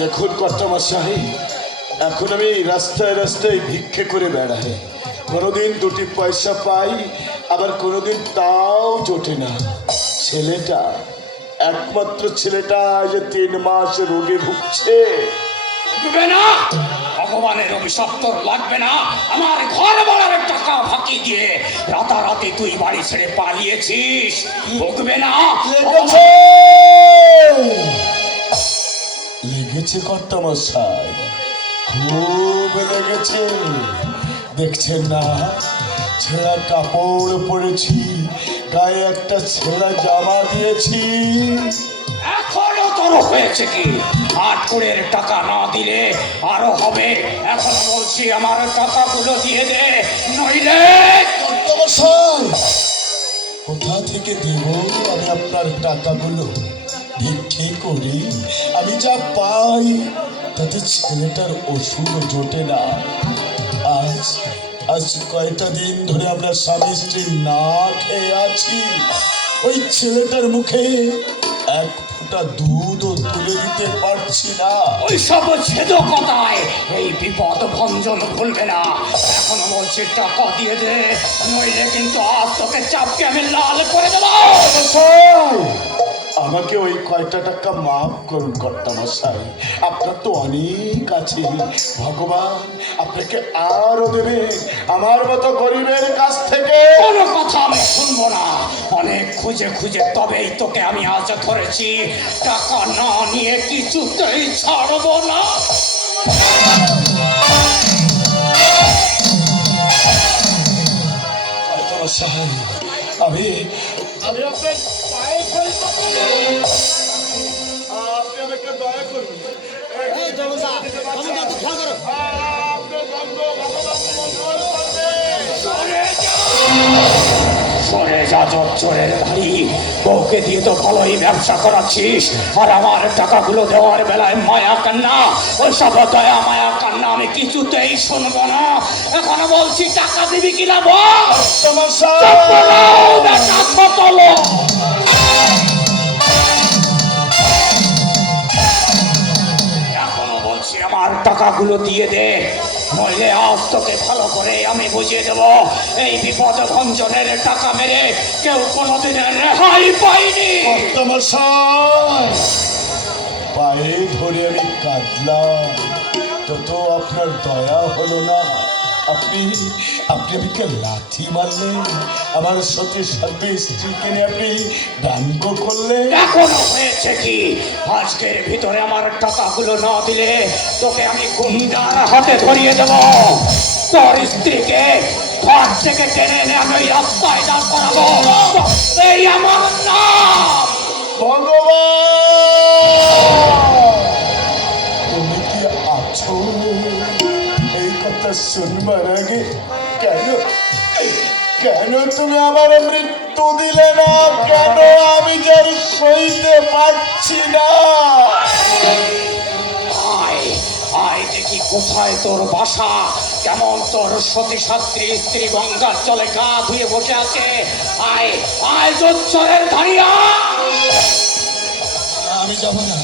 দেখুন কর্তামশাই, এখন আমি রাস্তায় রাস্তায় ভিক্ষে করে বেড়াই। কোনোদিন দুটি পয়সা পাই, আবার কোনোদিন তাও জোটে না। ছেলেটা, একমাত্র ছেলেটা যে 3 মাস রোগে ভুগছে। না, ভগবানের অভিশাপ তোর লাগবে না। আমার ঘর ভাড়ার টাকা ফাঁকি দিয়ে রাতারাতি তুই বাড়ি ছেড়ে পালিয়েছিস, ভুগবে না। লেগেছে কর্তামশাই, খুব লেগেছে। দেখছেন না, ছেঁড়া কাপড় পরেছি, গায়ে একটা ছেঁড়া জামা দিয়েছি। এখনো তোর হয়েছে কি? 8 কুড়ের টাকা না দিলে আরো হবে। এখন বলছি আমার টাকাগুলো দিয়ে দে, নইলে। কর্তামশাই, কোথা থেকে দেব আমি আপনার টাকাগুলো? ভিক্ষে করি, আমি যা পাই তাতে ছেলেটার ওষুধ জোটে না। আজ কয়টা দিন ধরে আমরা স্বামী স্ত্রী না খেয়ে আছি। ওই ছেলেটার মুখে এক ফোঁটা দুধও তুলে দিতে পারছি না। ওই সব ছেদ কথায় এই বিপদ ভঞ্জন ভুলবে না। এখন বলছি টাকা দিয়ে দে, নইলে কিন্তু আজ তোকে চাপকে আমি লাল করে দেবো। আমাকে ওই কয়টা টাকা মাফ করুন কর্তামশাই, আপনার তো অনেক আছে। ভগবান আপনাকে আরো দেবে আমার মতো গরিবের কাছ থেকে। কোনো কথা আমি শুনবো না। অনেক খুঁজে খুঁজে তবেই তোকে আমি আজ ধরেছি। টাকা না নিয়ে কিছুতেই ছাড়বো না। কর্তামশাই, আমি আপনার পায়ে ফেলবো। আপনি আমাকে দয়া করুন। সরে যা চোরের বাড়ি। বউকে দিয়ে তো ভালোই ব্যবসা করাচ্ছিস, আর আমার টাকাগুলো দেওয়ার বেলায় মায়া কান্না, ওইসব দয়া মায়া কান্না আমি কিছুতেই শুনবো না। এখন বলছি টাকা দিবি কিনা বল। এখনো বলছি আমার টাকাগুলো দিয়ে দে, নইলে আজ তোকে ভালো করে আমি বুঝিয়ে দেব এই বিপদ ভঞ্জনের টাকা মেরে কেউ কোনোদিনের রেহাই পাইনি। কর্তামশাই, পায়ে ধরে আমি কাঁদলাম, তত আপনার দয়া হলো না। আপনি আমাকে লাথি মারলেন, আমার সতী সাধ্বী স্ত্রীকে নিয়ে আপনি ব্যঙ্গ করলেন। এখনো হয়েছে কি? আজকের ভিতরে আমার টাকাগুলো না দিলে তোকে আমি গুন্ডার হাতে ধরিয়ে দেব। তোর স্ত্রীকে ঘর থেকে টেনে এনে আমি ওই রাস্তায় দাঁড় করাবো। এই আমার নাম। ভগবান, তুমি কি আছো? এই কথা শুনবার আগে কেন তুমি আমার মৃত্যু দিলে না? কেন আমি যার সইতে পারছি না? আয় দেখি কোথায় তোর বাসা, কেমন তোর সতী সাত্রী স্ত্রী গঙ্গার জলে গা ধুয়ে বসে আছে। আয় আয় জোচ্চরের ধারিয়া। আমি যাব না,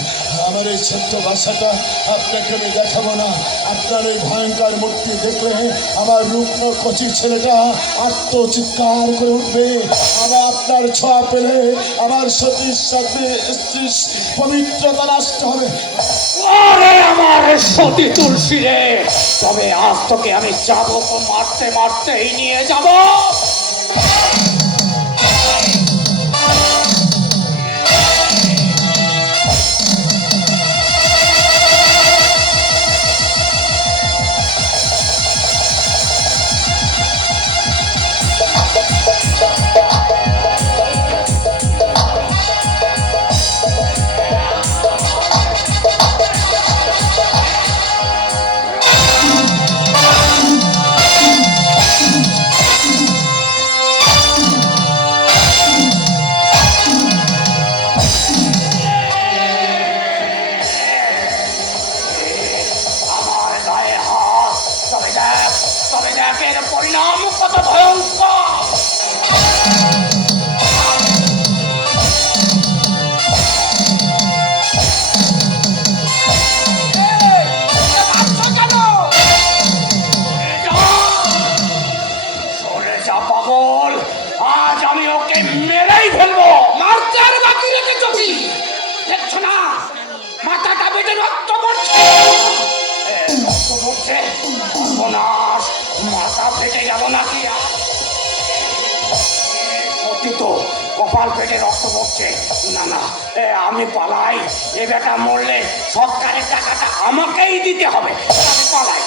আমার এই ছোট্ট বাসাটা আপনাকে আমি দেখাবো না। আপনার এই ভয়ঙ্কর মূর্তি দেখলে আমার রুগ্ন কচি ছেলেটা আত্মচিৎকার করে উঠবে। আমার আপনার ছোঁয়া পেলে আমার সতীর সাথে স্ত্রীর পবিত্রতা নষ্ট হবে। আরে আমার সতী তুলসী রে, তবে আজ তোকে আমি যাবো তো মারতে মারতেই নিয়ে যাব। দেখছো না মাথাটা বেটে রক্ত পড়ছে রক্ত পড়ছে সর্বনাশ মাথা ফেটে যাবো নাকি সত্যি তো কপাল ফেটে রক্ত পড়ছে না না আমি পালাই এ বেটা মরলে সরকারের টাকাটা আমাকেই দিতে হবে আমি পালাই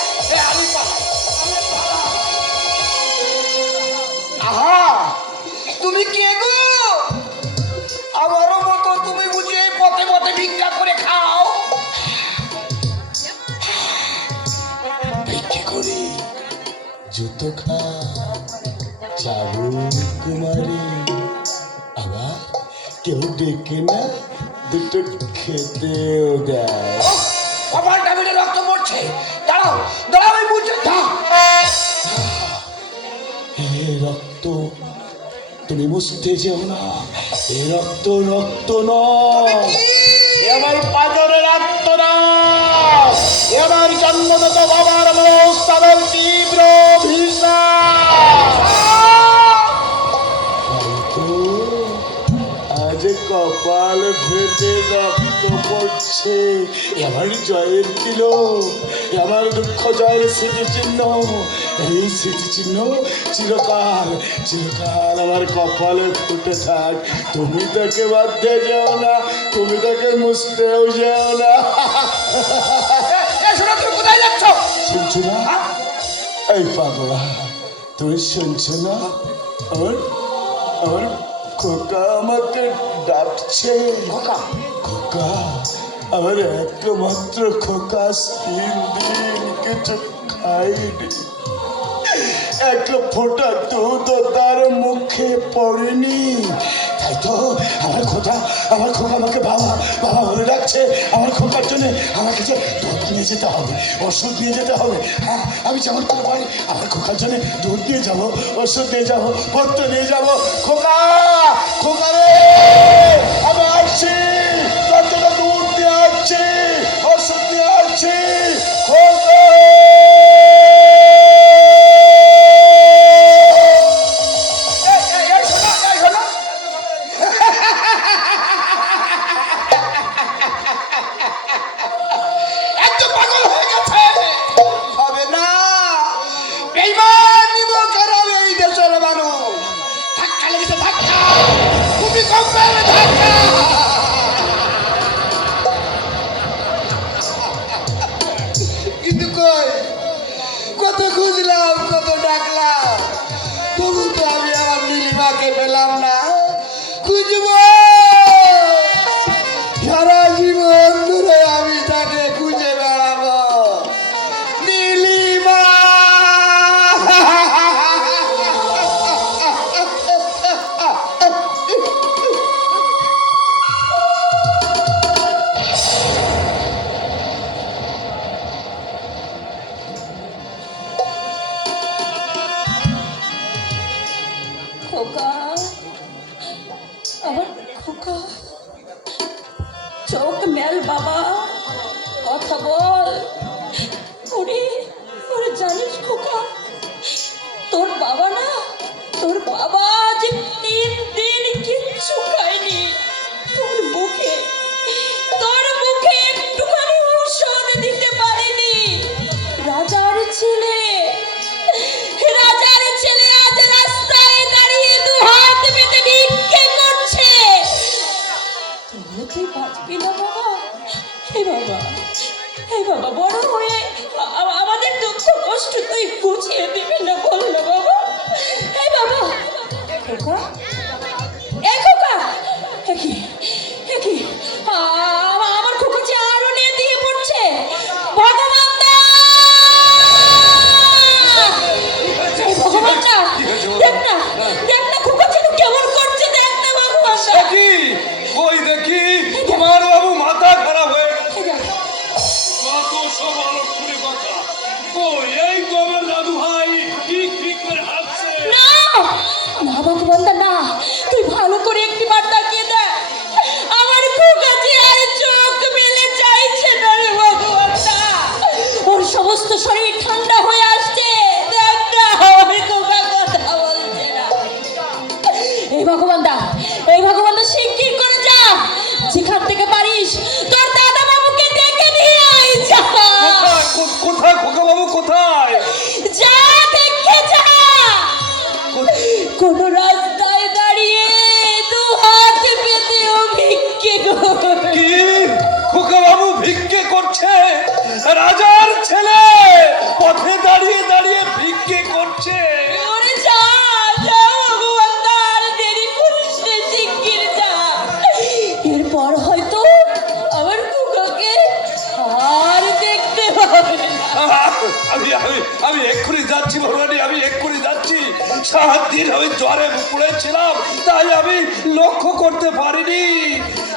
আমি পালাই আহা তুমি কে গো? আমারও মতো তুমি বুঝে পথে পথে ভিক্ষা করে খাও? ভিক্ষে করি জুতো খা চাবুক কুমারী আবার কেউ ডেকে না দুটো খেতেও দেয় কপালটা বেটে রক্ত পড়ছে। দাঁড়াও দাঁড়াও আমি বুঝে এ রক্ত তুমি বুঝতে যেও না এ রক্ত রক্ত নয় এ আমার পাজরের রক্ত নয় এ আমার জন্মগত বাবার মনস্তাবের তীব্র ভিসা আজ কপাল ফেটে রক্ত পড়ছে আমার জয়ের দিল আমার দুঃখ জয়ের স্মৃতিচিহ্ন এই স্মৃতিচিহ্ন চিরকাল চিরকাল আমার কপালে ফুটে থাক তুমি তাকে বাধ্য যাও না তুমি তাকে মুছতেও যাও না তুমি কোথায় যাচ্ছ? শুনছো না এই পাগলা তুমি শুনছো না আমার আমার খোকা আমাকে ডাকছে খোকা খোকা আমার একমাত্র খোকা 3 দিন কিছু খাইনি এক ফোঁটা দুধ তার মুখে পড়েনি তাই তো আমার খোকা আমাকে বাবা বাবা বলে ডাকছে আমার খোকার জন্য আমাকে যে দুধ নিয়ে যেতে হবে ওষুধ নিয়ে যেতে হবে হ্যাঁ আমি যেমন করে পারি আমার খোকার জন্য দুধ নিয়ে যাবো ওষুধ নিয়ে যাবো পত্র নিয়ে যাবো খোকা খোকা রে আমি আসছি তোর জন্য দুধ নিয়ে আসছি ওষুধ নিয়ে আসছি খোকা একদম পাগল হয়ে গেছে। হবে না বেঈমানি মোকাররম এই দেশের মানুষ। ধাক্কা লেগেছে ধাক্কা ভূমিকম্পের ধাক্কা কিন্তু কই কত খুঁজলাম কত ডাকলাম তবু তো আমি আমার নীলিমাকে পেলাম না খুঁজবো সারা জীবন ধরে আমি তাকে খুঁজে বেড়াবো নীলিমা খোকা আমার খোকা চোখ মেল বাবা কথা বল ওরে ওরে জানিস খোকা তোর বাবা না তোর বাবা যে 3 দিন কিচ্ছু খায়নি তোর মুখে একটুখানি ঔষধ দিতে পারেনি রাজার ছেলে আজ রাস্তায় দাঁড়িয়ে 2 হাত পেতে ভিক্ষে করছে তুই বাঁচবি না বাবা হে বাবা বড় হয়ে আমাদের দুঃখ কষ্ট তুই বুঝিয়ে দিবি না বল না বাবা হে বাবা খোকা খোকা কি আমার খোকা যে আরো নিয়ে দিয়ে পড়ছে ভগবান দা ভগবান দা দেখ না খোকা যেন কেমন করছে দেখ না ভগবান দা কি ওই দেখি তোমার বাবু মাথা খারাপ হয়ে কত সব অলক্ষণে কথা ও এই কবে দাদু ভাই ঠিক ঠিক করে হাসছে না ভগবান দা না তুই ভালো করে একটিবার তাকিয়ে দেখ আমার খোকা যে আর চোখ মেলে চাইছে না রে ভগবান দা ওর সমস্ত শরীর ঠান্ডা হয়ে আসছে দেখ না আমার খোকা কথা বলছে না এই ভগবান দা শিগগির করে যা যেখান থেকে পারিস তোর দাদা বাবুকে ডেকে নিয়ে আয়, যা কোথায় খোকা বাবু, কোথায়? যা, দেখে যা। কোন রাস্তায় দাঁড়িয়ে দু হাত পেতে ও ভিক্ষে কর। কি খোকা বাবু ভিক্ষে করছে? রাজার ছেলে পথে দাঁড়িয়ে দাঁড়িয়ে ভিক্ষে করছে? ওরে যা, যা ভগবান, আর দেরি করিস না, শিগগির যা। এরপর হয়তো আমার কুকাকে আর দেখতে হবে না। আমি আমি আমি এক্ষুনি যাচ্ছি ভবানী, আমি এক্ষুনি যাচ্ছি। 7 দিন আমি জ্বরে পড়েছিলাম, তাই আমি লক্ষ্য করতে পারিনি।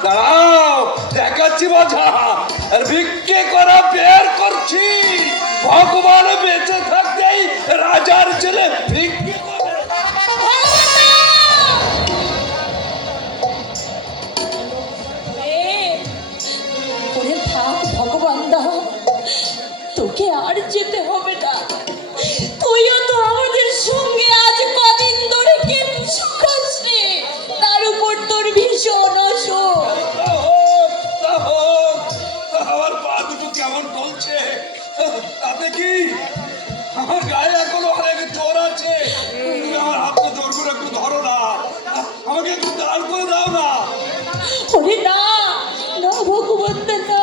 দাঁড়াও, দেখাচ্ছি মজা। আর ভিক্ষে করা বের করছি। ভগবান বেঁচে থাকতেই রাজার ছেলে ভিক্ষে করে। ওরে থাক ভগবান দা, তোকে আর যেতে হবে না। তুইও তো আমাদের সঙ্গে আজ কদিন ধরে কিচ্ছু খাসনি, তার উপর তোর ভীষণ অসুখ। আমার পা দুটো কেমন চলছে, তাতে কি? আমার গায়ে এখনো অনেক জোর আছে। তুমি আমার হাতটা জোর করে একটু ধরো না, আমাকে একটু দাঁড় করে দাও না। ওরে না, না ভগবান দা, না।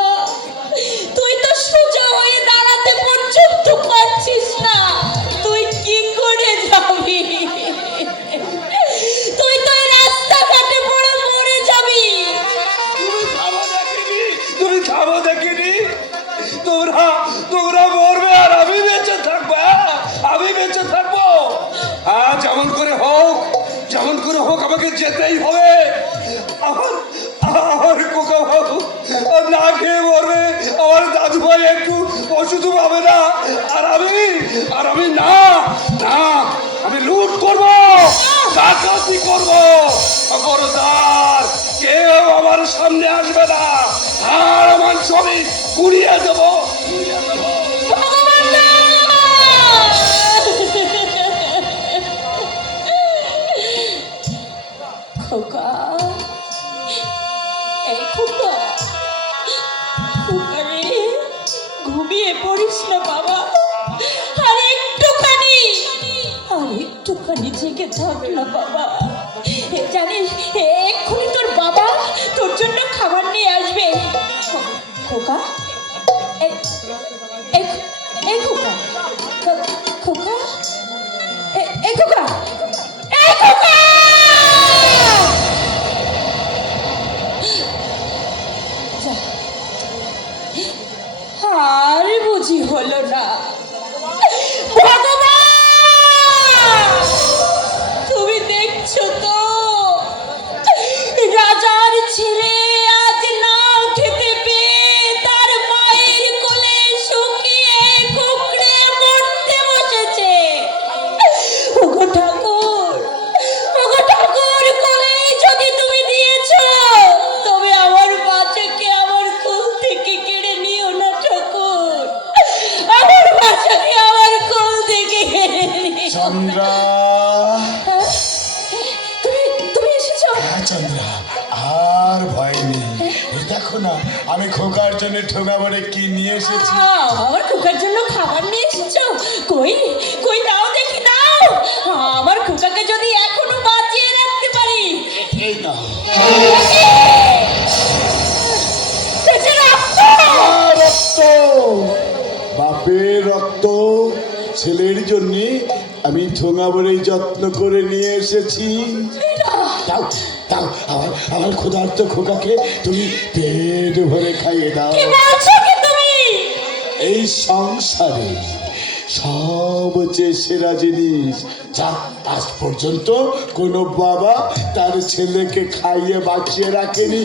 তুই তো সোজা হয়ে দাঁড়াতে পর্যন্ত পারছিস না, তুই কি করে যাবি? তুই তো এই রাস্তাঘাটে পড়ে মরে যাবি। তুমি থামো দেখিনি? তোমরা মরবে আর আমি বেঁচে থাকবো। আমি বেঁচে থাকবো। যেমন করে হোক আমাকে যেতেই হবে। আমার কোকা বাবু না খেয়ে মরবে, আমার দাদু ভাই একটু ওষুধ পাবে না, আর আমি না, আমি লুট করবো, ডাকাতি করবো। খবরদার কেউ আমার সামনে আসবে না, আর আমার সবই কুড়িয়ে দেবো। ভগবান দা! খোকা, এই খোকা, খোকা রে, ঘুমিয়ে পড়িস না বাবা। আর একটুখানি জেগে থাক না বাবা। জানিস এক্ষুনি তোর বাবা তোর জন্য খাবার নিয়ে আসবে। খোকা, এই খোকা, খোকা, এই খোকা, এই খোকা! আর বুঝি হলো না। ভগবান, তুমি দেখছো তো রাজার ছেলে আজ না খেতে পেয়ে তার মায়ের কোলে শুকিয়ে কুকড়ে মরতে বসেছে। ওগো ঠাকুর, কোলে যদি তুমি দিয়েছো, তবে আমার বাচ্চাকে আমার কোল থেকে কেড়ে নিও না ঠাকুর। আমার বাচ্চাকে আমার কোল থেকে কেড়ে নিও। চন্দ্রা, হ্যাঁ? তুমি এসেছো? হ্যাঁ চন্দ্রা, আর ভয় নেই। এই দেখো না, আমি খোকার জন্য ঠোঙা ভরে কি নিয়ে এসেছি। আমার খোকার জন্য খাবার নিয়ে এসেছো? কই কই দাও দেখি, দাও। আমার খোকাকে যদি এখনো বাঁচিয়ে রাখতে পারি। এই না, বেঁচে রক্ত। রক্ত, বাপের রক্ত। ছেলের জন্য আমি ঠোঙা ভরে যত্ন করে নিয়ে এসেছি। দাও দাও, আমার ক্ষুধার্ত খোকাকে তুমি পেট ভরে খাইয়ে দাও। কি বলছো কি তুমি? এই সংসারে সবচেয়ে সেরা জিনিস যা আজ পর্যন্ত কোনো বাবা তার ছেলেকে খাইয়ে বাঁচিয়ে রাখেনি,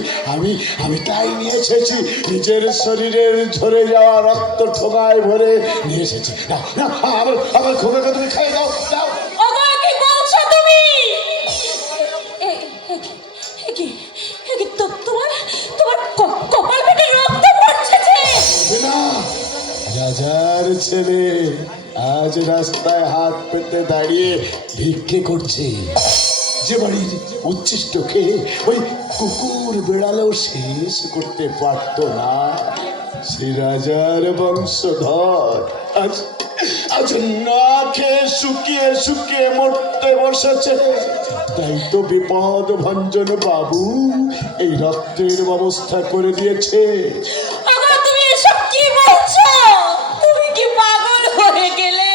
আমি তাই নিয়ে এসেছি। নিজের শরীরের ঝরে যাওয়া রক্ত ঠোঙায় ভরে নিয়ে এসেছি। দাও দাও, আমার খোকাকে তুমি খাইয়ে দাও, দাও। ওগো, কি বলছো তুমি? তোমার কপাল ফেটে রক্ত পড়ছে যে। না, রাজার ছেলে আজ রাস্তায় হাত পেতে দাঁড়িয়ে ভিক্ষে করছে। যে বাড়ির উচ্ছিষ্ট খেয়ে ওই কুকুর বেড়ালেও শেষ করতে পারত না, সে রাজার বংশধর আজ আজ না খেয়ে শুকিয়ে শুকিয়ে মরতে বসেছে। তাই তো বিপদ ভঞ্জন বাবু এই রক্তের ব্যবস্থা করে দিয়েছে। আগা তুমি এসব কি বলছো? তুমি কি পাগল হয়ে গেলে?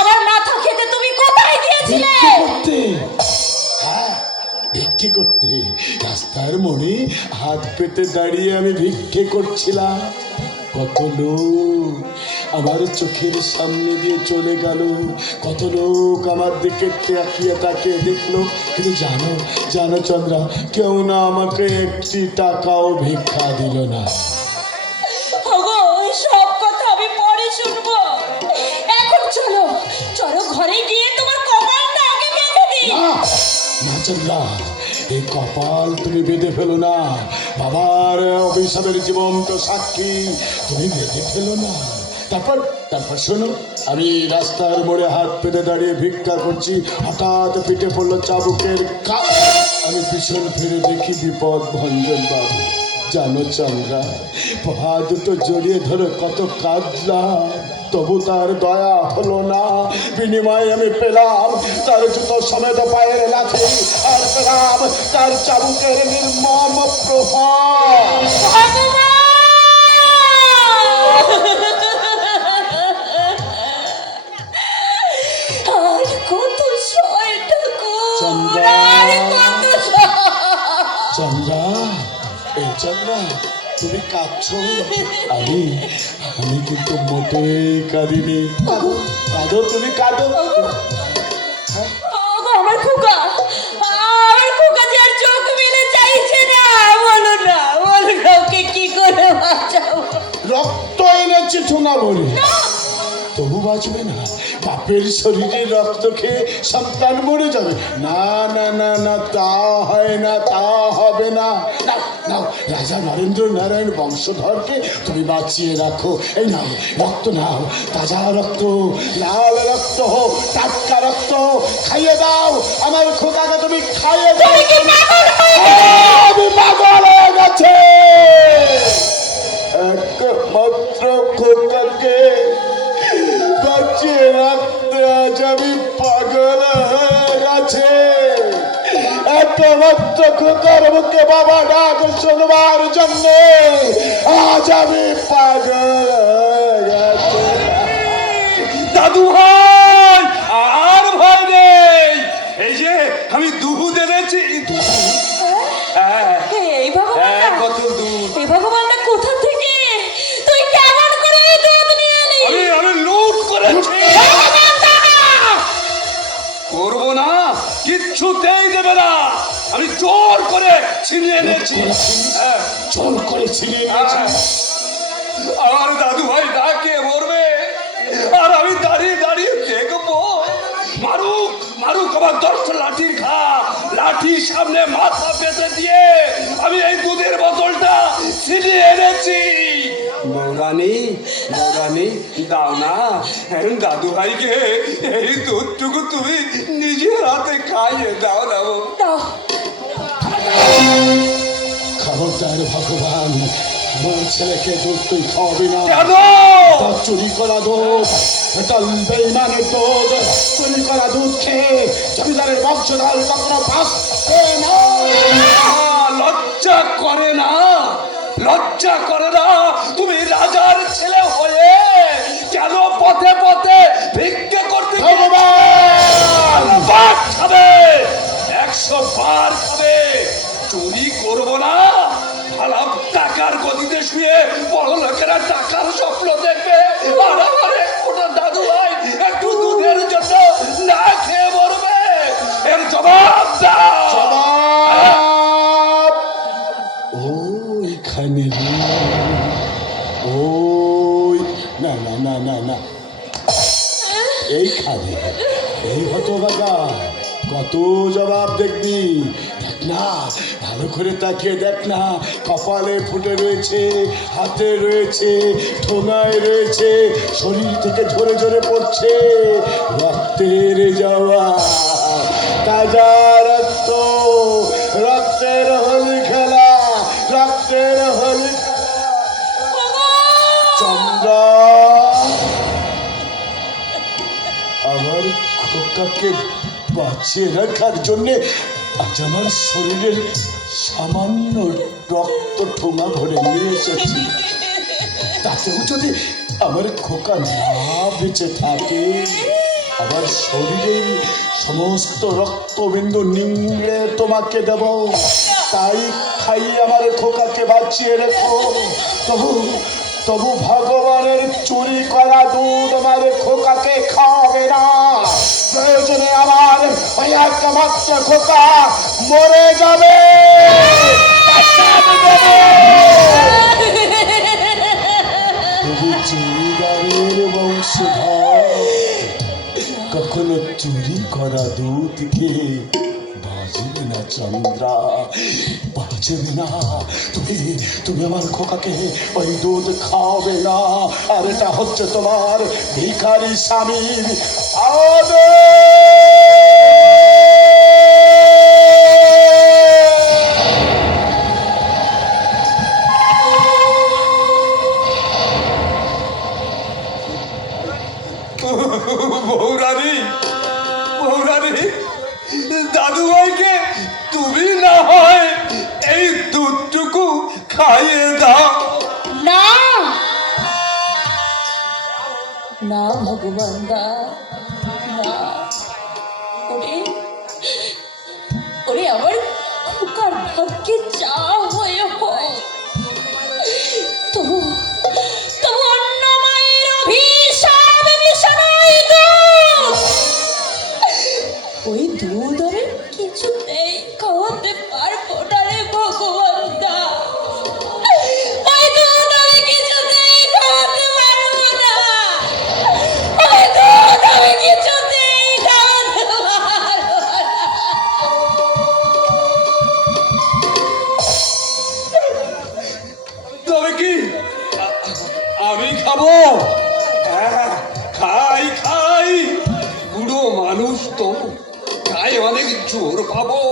আমার মাথা খেতে তুমি কোথায় গিয়েছিলে? ভিক্ষে করতে, হ্যাঁ ভিক্ষে করতে। রাস্তার মোড়ে হাত পেতে দাঁড়িয়ে আমি ভিক্ষে করছিলাম। কত লোক আমার চোখের সামনে দিয়ে চলে গেল, কত লোক আমার দিকে তাকিয়ে তাকিয়ে দেখলো, কিন্তু জানো জানো চন্দ্রা, কেউ না আমাকে একটি টাকাও ভিক্ষা দিল না। ওগো সব কথা আমি পরে শুনবো, এখন চলো চলো ঘরে গিয়ে তোমার কপালটা আগে বেঁধে দিই। না না চন্দ্রা, এই কপাল তুমি বেঁধে ফেলো না। বাবার অভিশাপের জীবন্ত সাক্ষী তুমি বেঁধে ফেলো না। তারপর তারপর শোনো, আমি রাস্তার মোড়ে হাত পেতে দাঁড়িয়ে ভিক্ষা করছি, হঠাৎ পিঠে পড়লো চাবুকের কাপ। আমি পিছন ফিরে দেখি বিপদ ভঞ্জন বাবু। জানো চন্দ্রা, পা দুটো জড়িয়ে ধরে কত কাঁদলাম, তবু তার দয়া হলো না। বিনিময়ে আমি পেলাম তার জুতো সমেত পায়ের লাথি, আর পেলাম তার চাবুকের নির্মম প্রহার। আর কত সয় ঠাকুর, চন্দ্রা। আর কত সয়। চন্দ্রা, এই চন্দ্রা তুমি কাঁদছো? আমি আমি কিন্তু মোটেই কাঁদিনি। কাঁদো কাঁদো, তুমি কাঁদো। ওগো আমার খোকা, আমার খোকা যে আর চোখ মেলে চাইছে না, বলো না বলো না ওকে কি করে বাঁচাবো? রক্ত এনেছি ঠোনা বলে, তবু বাঁচবে না? বাপের শরীরে রক্ত খেয়ে সন্তান মরে যাবে? না না না না, তা হয় না, তা হবে না। নাও নাও, রাজা নরেন্দ্র নারায়ণ বংশধরকে তুমি বাঁচিয়ে রাখো। এই নাও রক্ত, নাও তাজা রক্ত, লাল রক্ত, টাটকা রক্ত, খাইয়ে দাও আমার খোকাকে, তুমি খাইয়ে দাও। আমি পাগল হয়ে গেছে, একমাত্র খোকাকে বাঁচিয়ে রাখতে আজ আমি পাগল হয়ে গেছে। একমাত্র খোকার মুখে বাবা ডাক শুনবার জন্য আজ আমি পাগল হয়ে গেছে। দাদু ভাই, আর ভয় নেই, এই যে আমি দুধ এনেছি। হ্যাঁ, এই ভগবানটা, কত দুধ। এই ভগবানটা কোথা থেকে, তুই কেমন করে এই দুধ নিয়ে এলি? আমি লুট করেছি। করবো না, কিচ্ছুতেই দেবে না। আমি জোর করে ছিনিয়ে এনেছি। হ্যাঁ, চল করে ছিনিয়ে নিয়েছি। আমার দাদু ভাই না কে মরবে, আর আমি দাঁড়িয়ে দাঁড়িয়ে দেখবো। মারুক মারুক আমার 10 লাঠির ঘা, লাঠি সামনে মাথা পেতে দিয়ে আমি এই দুধের বোতলটা ছিনিয়ে এনেছি। মৌরানি মৌরানি, দাও না দাদু ভাইকে এই দুধটুকু, তুমি নিজের হাতে খাইয়ে দাও না। দাও। খবরদার ভগবান, আমার ছেলেকে দুধ তুই খাওয়াবি না। কেন? তার চুরি করা দুধ, এটা বেইমানের দুধ। চুরি করা দুধ খেয়ে জমিদারের বংশধর কখনো বাঁচবে না। লজ্জা করে না, লজ্জা করে না? তুমি রাজার ছেলে হয়ে কেন পথে পথে ভিক্ষা করতে ভগবান! বার খাবে, 100 বার খাবে। চুরি করবো না, ভালাপ টাকার গদিতে শুয়ে বড় লোকেরা টাকার স্বপ্ন দেখবে, আর আমার এক ফোঁটা দাদু ভাই একটু দুধের জন্য না খেয়ে মরবে। এর জবাব দাও। জবাব! ওইখানে রে, ওই না না না না না, এইখানে, এই হতভাগা, কত জবাব দেখবি? দেখ না, ভালো করে তাকিয়ে দেখ না, কপালে ফুটে রয়েছে, হাতে রয়েছে, ঠোঙায় রয়েছে, শরীর থেকে ঝরে ঝরে পড়ছে রক্তের জবাব। তাজা রক্ত, রক্তের হোলি খেলা, রক্তের হোলি খেলা। চন্দ্রা, আমার খোকাকে বাঁচিয়ে রাখার জন্যে আজ আমার শরীরের সামান্য রক্ত ঠোঙা ভরে নিয়ে এসেছি। তাতেও যদি আমার খোকা না বেঁচে থাকে, আমার শরীরের সমস্ত রক্তবিন্দু নিংড়ে তোমাকে দেব। তাই খাইয়ে আমার খোকাকে বাঁচিয়ে রেখো। তবু তবু ভগবানের চুরি করা দুধ আমার খোকাকে খাওয়াবে না। প্রয়োজনে আমার ওই একটা মাত্র খোকা মরে যাবে। তবু জমিদারের বংশধর কখনো চুরি করা দুধকে বাজবে না চন্দ্রা, বাজবে না। তুমি তুমি আমার খোকাকে ওই দুধ খাওয়াবে না। আর এটা হচ্ছে তোমার ভিখারি স্বামীর বৌরানী, বৌরানী, দাদুভাইকে তুমি না হয় এই দুধটুকু খাইয়ে দাও। না না ভগবান দা, না। ওরে ওরে আমার খোকার ভাগ্যে যা হয়ে হোক, তবু তবু অন্য মায়ের অভিশাপ মিশানোই দুধ। ওই দুধ আমি কিছুতেই খাওয়াতে পারবো না রে ভগবান দা। ওই দুধ আমি কিছুতেই খাওয়াতে পারবো না। ওই দুধ আমি কিছুতেই খাওয়াতে পারবো না। তবে কি আমি খাবো? হ্যাঁ, খাই খাই, বুড়ো মানুষ তো, খাই অনেক জোর পাবো।